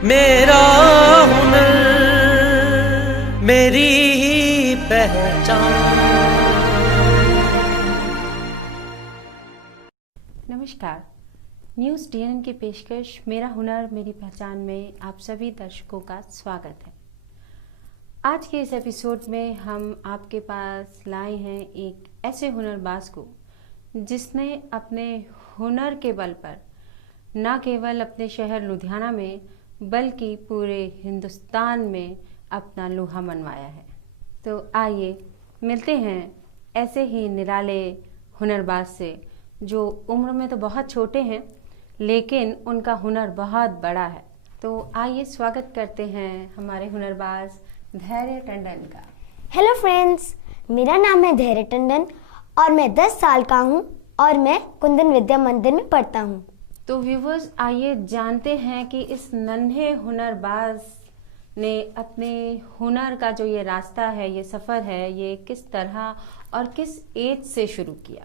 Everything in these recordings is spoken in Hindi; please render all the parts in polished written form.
मेरा हुनर मेरी ही पहचान। नमस्कार, न्यूज़ डीएनएन की पेशकश मेरा हुनर मेरी पहचान में आप सभी दर्शकों का स्वागत है। आज के इस एपिसोड में हम आपके पास लाए हैं एक ऐसे हुनरबाज को जिसने अपने हुनर के बल पर न केवल अपने शहर लुधियाना में बल्कि पूरे हिंदुस्तान में अपना लोहा मनवाया है। तो आइए मिलते हैं ऐसे ही निराले हुनरबाज से जो उम्र में तो बहुत छोटे हैं लेकिन उनका हुनर बहुत बड़ा है। तो आइए स्वागत करते हैं हमारे हुनरबाज धैर्य टंडन का। हेलो फ्रेंड्स, मेरा नाम है धैर्य टंडन और मैं 10 साल का हूँ और मैं कुंदन विद्या मंदिर में पढ़ता हूँ। तो व्यूवर्स, आइए जानते हैं कि इस नन्हे हुनरबाज ने अपने हुनर का जो ये रास्ता है, ये सफ़र है, ये किस तरह और किस एज से शुरू किया।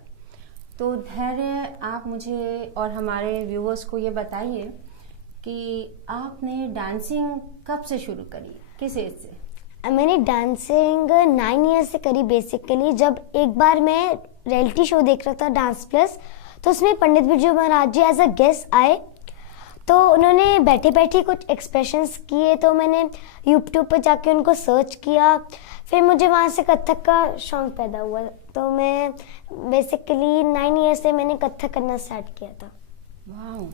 तो धैर्य, आप मुझे और हमारे व्यूवर्स को ये बताइए कि आपने डांसिंग कब से शुरू करी, किस एज से? मैंने डांसिंग 9 ईयर से करी बेसिकली। जब एक बार मैं रियलिटी शो देख रहा था डांस प्लस, तो उसमें पंडित बिरजू महाराज जी एज अ गेस्ट आए, तो उन्होंने बैठे बैठे कुछ एक्सप्रेशंस किए, तो मैंने यूट्यूब पर जाके उनको सर्च किया। फिर मुझे वहाँ से कथक का शौक पैदा हुआ, तो मैं बेसिकली 9 ईयर से मैंने कथक करना स्टार्ट किया था। वाह,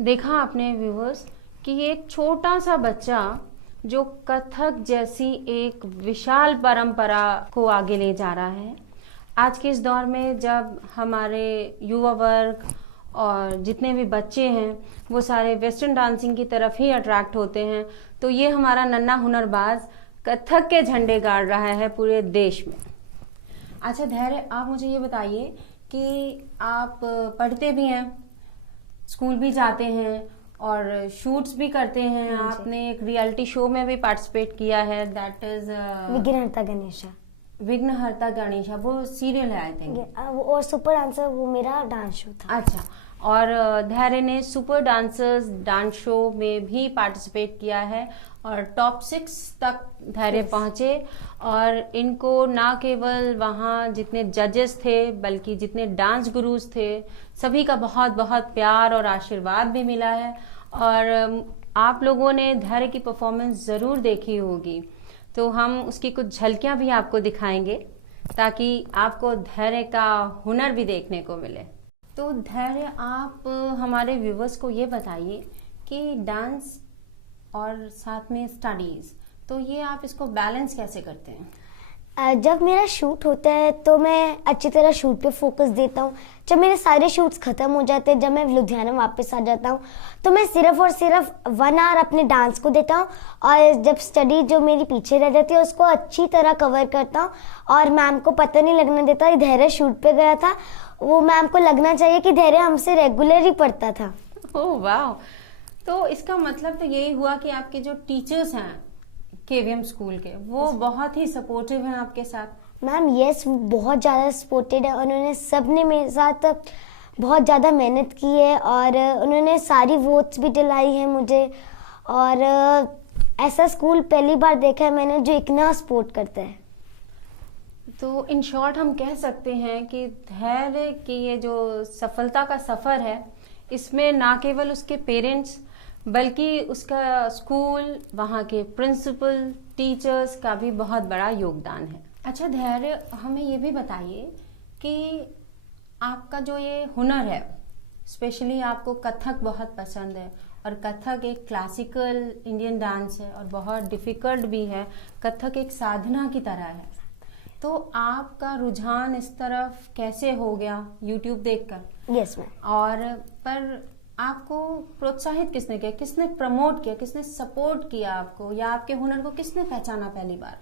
देखा आपने व्यूवर्स कि एक छोटा सा बच्चा जो कथक जैसी एक विशाल परंपरा को आगे ले जा रहा है। आज के इस दौर में जब हमारे युवा वर्ग और जितने भी बच्चे हैं वो सारे वेस्टर्न डांसिंग की तरफ ही अट्रैक्ट होते हैं, तो ये हमारा नन्हा हुनरबाज कथक के झंडे गाड़ रहा है पूरे देश में। अच्छा धैर्य, आप मुझे ये बताइए कि आप पढ़ते भी हैं, स्कूल भी जाते हैं और शूट्स भी करते हैं। आपने एक रियलिटी शो में भी पार्टिसिपेट किया है, दैट इज विघ्नहर्ता गणेशा, वो सीरियल है आई थिंक। और सुपर डांसर वो मेरा डांस शो था। अच्छा, और धैर्य ने सुपर डांसर्स डांस शो में भी पार्टिसिपेट किया है और टॉप 6 तक धैर्य पहुंचे। और इनको ना केवल वहाँ जितने जजेस थे बल्कि जितने डांस गुरुज थे सभी का बहुत बहुत प्यार और आशीर्वाद भी मिला है। और आप लोगों ने धैर्य की परफॉर्मेंस ज़रूर देखी होगी, तो हम उसकी कुछ झलकियां भी आपको दिखाएंगे ताकि आपको धैर्य का हुनर भी देखने को मिले। तो धैर्य, आप हमारे व्यूवर्स को ये बताइए कि डांस और साथ में स्टडीज, तो ये आप इसको बैलेंस कैसे करते हैं? जब मेरा शूट होता है तो मैं अच्छी तरह शूट पे फोकस देता हूँ। जब मेरे सारे शूट्स ख़त्म हो जाते हैं, जब मैं लुधियाना वापस आ जाता हूँ, तो मैं सिर्फ और सिर्फ 1 आवर अपने डांस को देता हूँ और जब स्टडी जो मेरी पीछे रह जाती है उसको अच्छी तरह कवर करता हूँ और मैम को पता नहीं लगने देता कि धैर्य शूट पे गया था। वो मैम को लगना चाहिए कि धैर्य हमसे रेगुलर ही पढ़ता था। ओह वाह, तो इसका मतलब तो यही हुआ कि आपके जो टीचर्स हैं केवीएम स्कूल के, वो बहुत ही सपोर्टिव हैं आपके साथ। मैम यस, बहुत ज़्यादा सपोर्टेड है। उन्होंने सबने मेरे साथ बहुत ज़्यादा मेहनत की है और उन्होंने सारी वोट्स भी दिलाई हैं मुझे। और ऐसा स्कूल पहली बार देखा है मैंने जो इतना सपोर्ट करता है। तो इन शॉर्ट हम कह सकते हैं कि धैर्य की ये जो सफलता का सफ़र है, इसमें ना केवल उसके पेरेंट्स बल्कि उसका स्कूल, वहाँ के प्रिंसिपल, टीचर्स का भी बहुत बड़ा योगदान है। अच्छा धैर्य, हमें ये भी बताइए कि आपका जो ये हुनर है, स्पेशली आपको कथक बहुत पसंद है और कथक एक क्लासिकल इंडियन डांस है और बहुत डिफ़िकल्ट भी है। कथक एक साधना की तरह है, तो आपका रुझान इस तरफ कैसे हो गया यूट्यूब देखकर? Yes ma'am. और पर आपको प्रोत्साहित किसने किया, किसने प्रमोट किया, किसने सपोर्ट किया आपको, या आपके हुनर को किसने पहचाना पहली बार?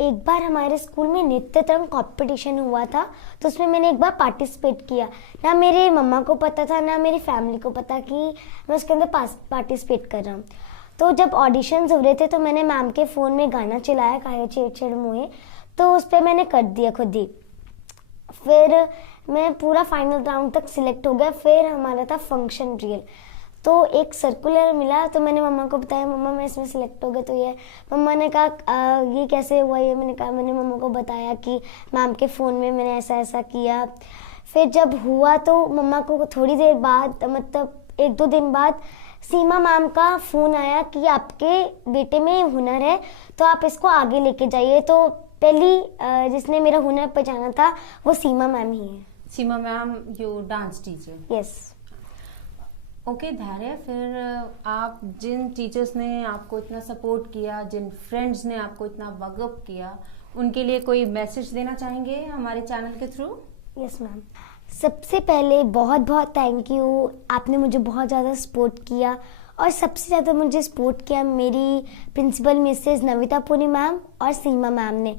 एक बार हमारे स्कूल में नृत्य तरंग कंपटीशन हुआ था, तो उसमें मैंने एक बार पार्टिसिपेट किया। ना मेरे मम्मा को पता था ना मेरी फैमिली को पता कि मैं उसके अंदर पार्टिसिपेट कर रहा हूँ। तो जब ऑडिशंस हो रहे थे तो मैंने मैम के फ़ोन में गाना चलाया, काहे छेड़ छेड़ मोहे, तो उस पर मैंने कर दिया खुद ही। फिर मैं पूरा फाइनल राउंड तक सिलेक्ट हो गया। फिर हमारा था फंक्शन रियल, तो एक सर्कुलर मिला, तो मैंने मम्मा को बताया, मम्मा मैं इसमें सिलेक्ट हो गया। तो ये मम्मा ने कहा ये कैसे हुआ ये, मैंने मम्मा को बताया कि मैम के फ़ोन में मैंने ऐसा ऐसा किया। फिर जब हुआ तो मम्मा को थोड़ी देर बाद, मतलब 1-2 दिन बाद, सीमा मैम का फ़ोन आया कि आपके बेटे में हुनर है, तो आप इसको आगे लेके जाइए। तो पहली जिसने मेरा हुनर पहचाना था वो सीमा मैम ही है। Seema ma'am, you dance teacher. Yes. Okay Dhairya, फिर आप जिन टीचर्स ने आपको इतना सपोर्ट किया, जिन फ्रेंड्स ने आपको इतना वर्कअप किया, उनके लिए कोई मैसेज देना चाहेंगे हमारे चैनल के थ्रू? यस मैम, सबसे पहले बहुत बहुत थैंक यू, आपने मुझे बहुत ज़्यादा सपोर्ट किया। और सबसे ज़्यादा मुझे सपोर्ट किया मेरी प्रिंसिपल मिसेस नविता पुनी मैम और सीमा मैम ने।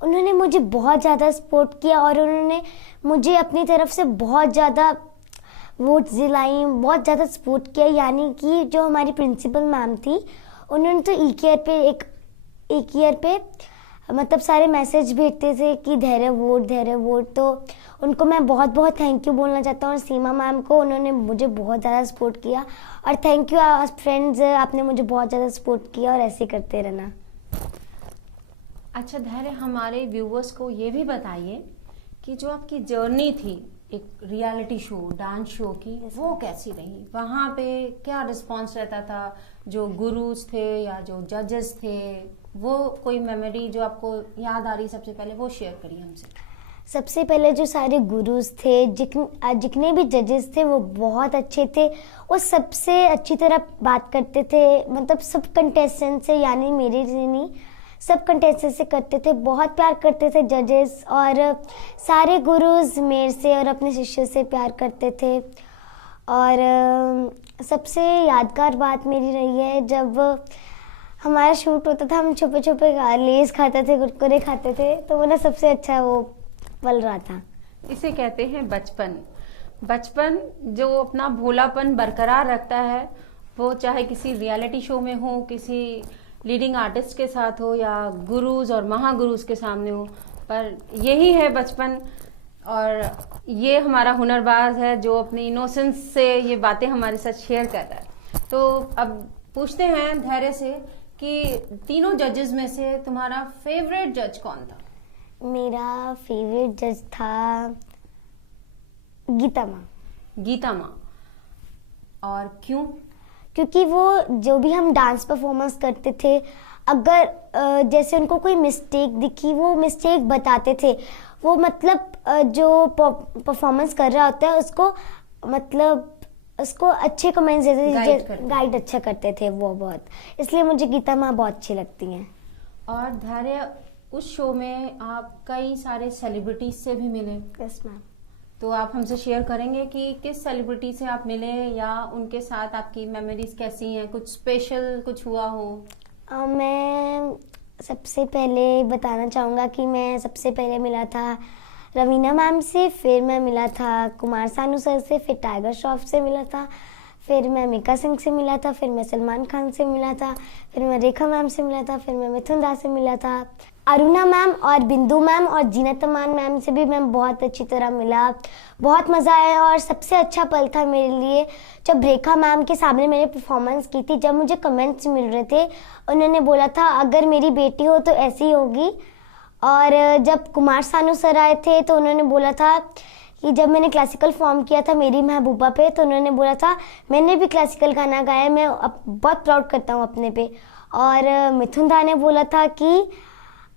उन्होंने मुझे बहुत ज़्यादा सपोर्ट किया और उन्होंने मुझे अपनी तरफ से बहुत ज़्यादा वोट्स दिलाई, बहुत ज़्यादा सपोर्ट किया। यानी कि जो हमारी प्रिंसिपल मैम थी, उन्होंने तो एक ईयर पे मतलब सारे मैसेज भेजते थे कि धैर्य वोट। तो उनको मैं बहुत बहुत थैंक यू बोलना चाहता हूँ। और सीमा मैम को, उन्होंने मुझे बहुत ज़्यादा सपोर्ट किया। और थैंक यू फ्रेंड्स, आपने मुझे बहुत ज़्यादा सपोर्ट किया और ऐसे ही करते रहना। अच्छा धैर्य, हमारे व्यूवर्स को ये भी बताइए कि जो आपकी जर्नी थी एक रियलिटी शो, डांस शो की, वो कैसी रही? वहाँ पे क्या रिस्पॉन्स रहता था? जो गुरुज थे या जो जजेस थे, वो कोई मेमोरी जो आपको याद आ रही सबसे पहले, वो शेयर करिए हमसे। सबसे पहले जो सारे गुरुज थे, जितने भी जजेस थे, वो बहुत अच्छे थे। वो सबसे अच्छी तरह बात करते थे, मतलब सब कंटेस्टेंट से, यानी मेरे से नहीं, सब कंटेस्टेंट से करते थे, बहुत प्यार करते थे जजेस। और सारे गुरुज मेरे से और अपने शिष्य से प्यार करते थे। और सबसे यादगार बात मेरी रही है जब हमारा शूट होता था, हम छुपे छुपे लेस खाते थे, कुरकुरे खाते थे, तो मेरा सबसे अच्छा वो पल रहा था। इसे कहते हैं बचपन। बचपन जो अपना भोलापन बरकरार रखता है, वो चाहे किसी रियलिटी शो में हो, किसी लीडिंग आर्टिस्ट के साथ हो, या गुरुज और महागुरुज के सामने हो, पर यही है बचपन। और ये हमारा हुनरबाज है जो अपनी इनोसेंस से ये बातें हमारे साथ शेयर कर रहा है। तो अब पूछते हैं धैर्य से कि तीनों जजेस में से तुम्हारा फेवरेट जज कौन था? मेरा फेवरेट जज था गीता माँ। गीता माँ, और क्यों? क्योंकि वो जो भी हम डांस परफॉर्मेंस करते थे, अगर जैसे उनको कोई मिस्टेक दिखी, वो मिस्टेक बताते थे। वो मतलब जो परफॉर्मेंस कर रहा होता है उसको, मतलब उसको अच्छे कमेंट्स देते थे, गाइड अच्छा करते थे वो बहुत। इसलिए मुझे गीता माँ बहुत अच्छी लगती हैं। और धैर्य, उस शो में आप कई सारे सेलिब्रिटीज से भी मिले। Yes ma'am. तो आप हमसे शेयर करेंगे कि किस सेलिब्रिटी से आप मिले या उनके साथ आपकी मेमोरीज कैसी हैं? कुछ स्पेशल कुछ हुआ हो? मैं सबसे पहले बताना चाहूँगा कि मैं सबसे पहले मिला था रवीना मैम से, फिर मैं मिला था कुमार सानू सर से, फिर टाइगर श्रॉफ से मिला था, फिर मैं मीका सिंह से मिला था, फिर मैं सलमान खान से मिला था, फिर मैं रेखा मैम से मिला था, फिर मैं मिथुन दास से मिला था। अरुणा मैम और बिंदु मैम और जीनत अमान मैम से भी मैं बहुत अच्छी तरह मिला, बहुत मज़ा आया। और सबसे अच्छा पल था मेरे लिए जब रेखा मैम के सामने मैंने परफॉर्मेंस की थी, जब मुझे कमेंट्स मिल रहे थे, उन्होंने बोला था अगर मेरी बेटी हो तो ऐसी होगी। और जब कुमार सानू सर आए थे तो उन्होंने बोला था कि जब मैंने क्लासिकल फॉर्म किया था मेरी महबूबा पे, तो उन्होंने बोला था मैंने भी क्लासिकल गाना गाया, मैं बहुत प्राउड करता हूँ अपने पे। और मिथुन दा ने बोला था कि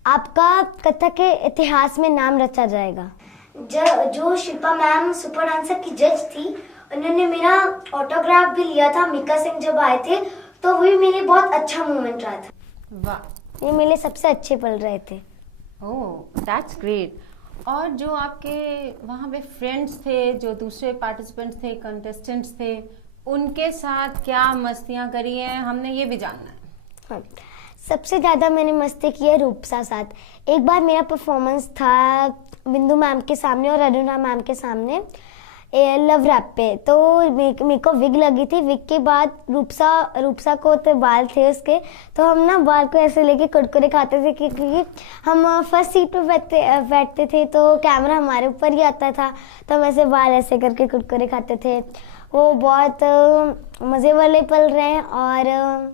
आपका कथक के इतिहास में नाम रचा जाएगा। जो शिल्पा मैम सुपर डांसर की जज थी, उन्होंने मेरा ऑटोग्राफ भी लिया था मीका सिंह जब आए थे, तो वो भी मेरे लिए बहुत अच्छा मोमेंट रहा था। वाह, ये मेरे लिए सबसे अच्छे पल रहे थे। Oh that's great. और जो आपके वहाँ पे फ्रेंड्स थे, जो दूसरे पार्टिसिपेंट्स थे, कंटेस्टेंट्स थे, उनके साथ क्या मस्तियाँ करी हैं, हमने ये भी जानना है। हाँ, सबसे ज़्यादा मैंने मस्ती की है रूपसा साथ। एक बार मेरा परफॉर्मेंस था बिंदु मैम के सामने और अरुणा मैम के सामने, लव रैप पे। तो मेरे को विग लगी थी। विग के बाद रूपसा को तो बाल थे उसके, तो हम ना बाल को ऐसे लेके कुरकुरे खाते थे क्योंकि हम फर्स्ट सीट पे बैठते थे तो कैमरा हमारे ऊपर ही आता था, तो हम ऐसे बाल ऐसे करके कुरकुरे खाते थे। वो बहुत मज़े वाले पल रहे हैं। और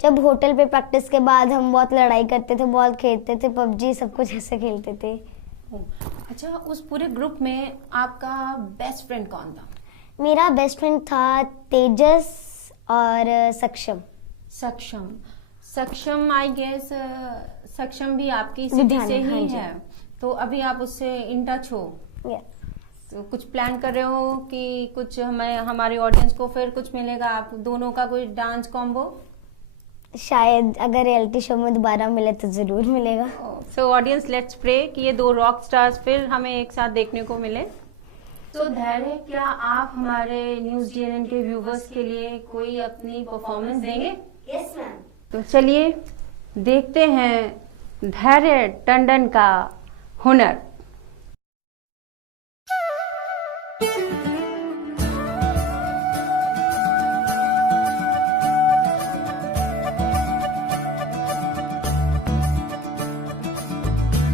जब होटल पे प्रैक्टिस के बाद हम बहुत लड़ाई करते थे, बहुत खेलते थे, पबजी सब कुछ ऐसे खेलते थे। अच्छा, उस पूरे ग्रुप में आपका बेस्ट फ्रेंड कौन था? मेरा बेस्ट फ्रेंड था तेजस और सक्षम। सक्षम आई गेस सक्षम भी आपकी सिटी से हाँ ही जी। है, तो अभी आप उससे इन टच हो? तो कुछ प्लान कर रहे हो कि कुछ हमारे ऑडियंस को फिर कुछ मिलेगा आप दोनों का कोई डांस कॉम्बो? शायद अगर रियलिटी शो में दोबारा मिले तो जरूर मिलेगा। सो ऑडियंस, लेट्स प्रे कि ये दो रॉक स्टार्स फिर हमें एक साथ देखने को मिले। तो धैर्य, क्या आप हमारे न्यूज़ डीएनएन के व्यूवर्स के लिए कोई अपनी परफॉर्मेंस देंगे? Yes ma'am. तो चलिए देखते हैं धैर्य टंडन का हुनर।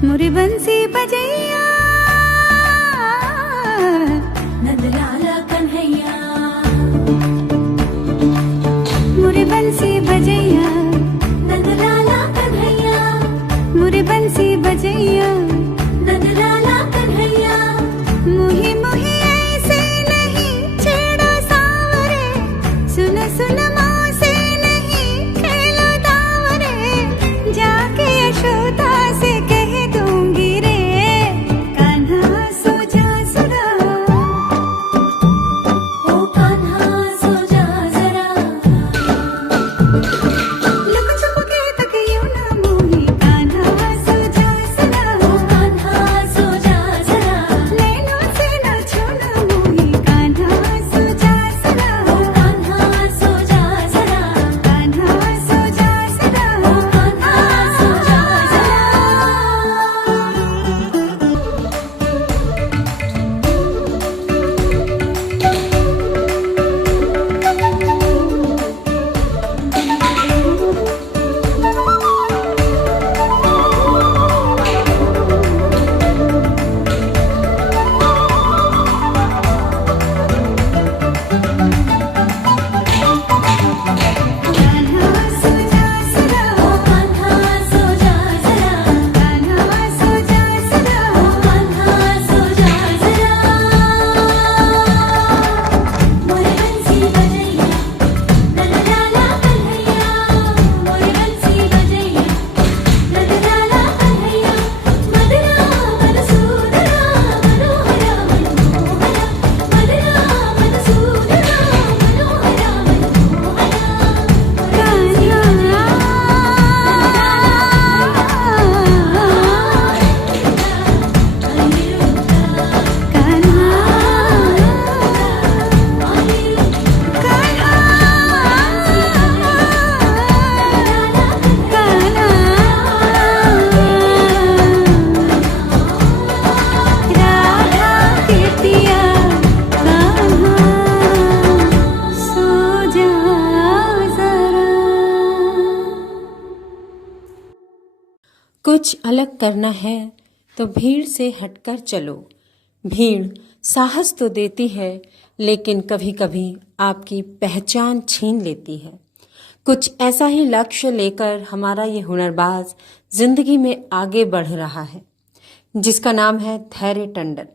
मोरे बंसी बजैया नंदलाला कन्हैया, मोरे बंसी बजैया नंदलाला कन्हैया, मोरे बंसी बजैया नंदलाला कन्हैया। मुही मुही ऐसे नहीं छेड़ो सावरे, सुन सुन मौसे नहीं खेलो दावरे, जाके यशोदा से कह दूंगी रे, कान्हा सो जा जरा, ओ कान्हा सो जा जरा, लुक छुप के तकियो ना मोही, कान्हा सो जा जरा, ओ कान्हा सो जा जरा, नैनों से ना छूना मोही, कान्हा सो जा जरा, ओ कान्हा सो जा जरा, कान्हा सो जा जरा, ओ कान्हा सो जा जरा। कान्हा सो जा जरा, ओ कान्हा सो जा जरा, कान्हा सो जा जरा, ओ कान्हा सो जा जरा। मोरे बंसी बजैया नंदलाला कन्हैया, मोरे बंसी बजैया नंदलाला कन्हैया, मदना मनसूदना मनोहरा मनमोहना, मदना मनसूदना मनोहरा कुछ अलग करना है तो भीड़ से हटकर चलो। भीड़ साहस तो देती है, लेकिन कभी कभी आपकी पहचान छीन लेती है। कुछ ऐसा ही लक्ष्य लेकर हमारा ये हुनरबाज जिंदगी में आगे बढ़ रहा है, जिसका नाम है धैर्य टंडन।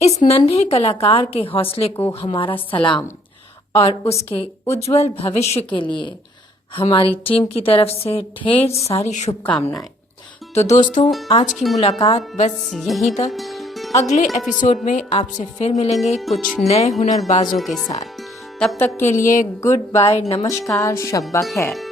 इस नन्हे कलाकार के हौसले को हमारा सलाम और उसके उज्जवल भविष्य के लिए हमारी टीम की तरफ से ढेर सारी शुभकामनाएं। तो दोस्तों, आज की मुलाकात बस यहीं तक। अगले एपिसोड में आपसे फिर मिलेंगे कुछ नए हुनरबाजों के साथ। तब तक के लिए गुड बाय, नमस्कार, शब्बा खैर।